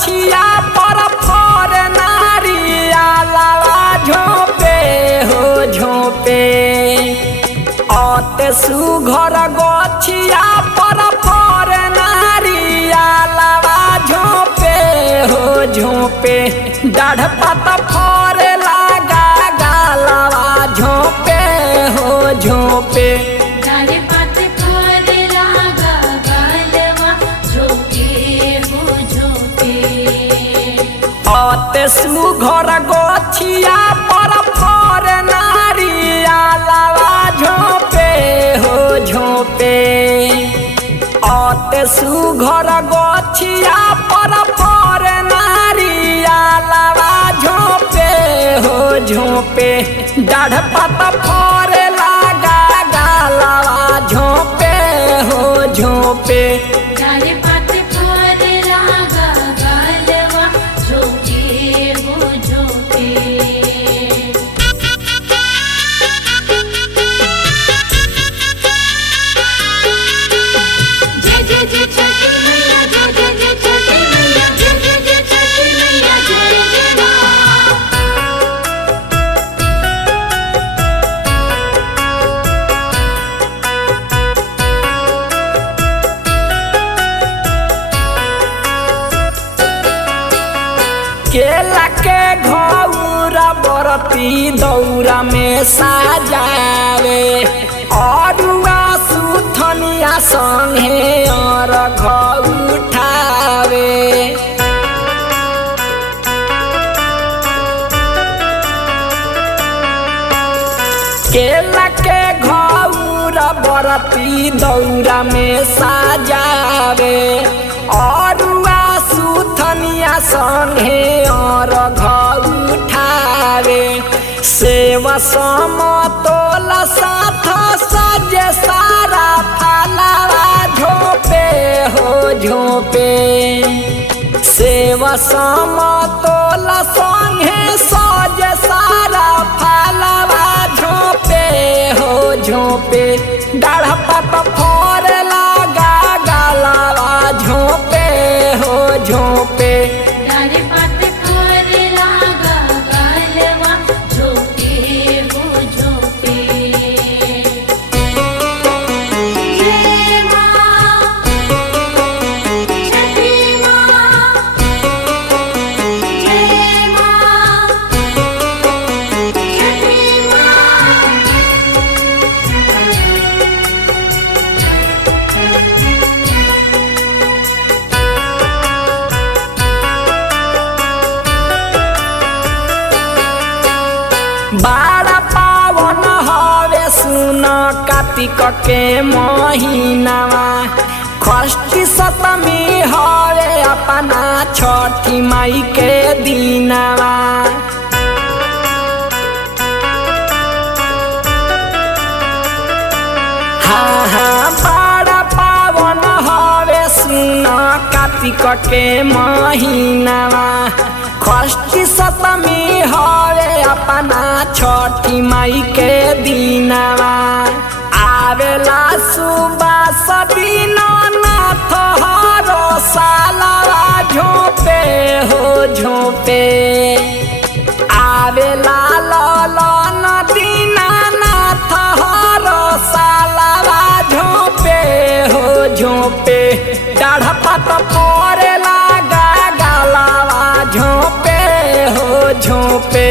गोछिया पर फर नारिया लावा झोंपे हो झोंपे अते सुघर गोछिया पर फर नारिया लावा झोंपे हो झोंपे डाढ़ पात फर लागा गालावा झोंपे हो झोंपे अते सुघर गोछिया पर फर नारिया लावा झोंपे हो झोंपे अते सुघर गोछिया पर फर नारिया लावा झोंपे हो झोंपे डाढ़ पात फर लागा गालावा झोंपे हो झोंपे केला के घौरा बरती दौरा में सजावे अरुआ सुथनिया संगे और उठावे केला के घौरा बरती दौरा में सजावे अरुआ सुथनिया संगे और उठावे सेवा समतोल साथ सजे सारा फलावा झोंपे हो झोंपे सेवा समतोल संगे सजे सारा फलावा झोंपे हो झोंपे डाढ़ पात फर लागा गालावा झोंपे हो झोंपे बाड़ा पावन हवे सुन कार्तिक के महीनावा षष्ठी सप्तमी हवे अपना छठी माई के दिनावा हाँ हाँ बाड़ा पावन हवे सुन कार्तिक के महीनावा षष्ठी सप्तमी हवे अपना छठी माई के दिनावा आवेला सुबास दीनानाथ हरो सालावा झोंपे हो झोंपे आवेला ललन दीनानाथ हरो सालावा झोंपे हो झोंपे डाढ़ पात फर लागा गालावा झोंपे हो झोंपे।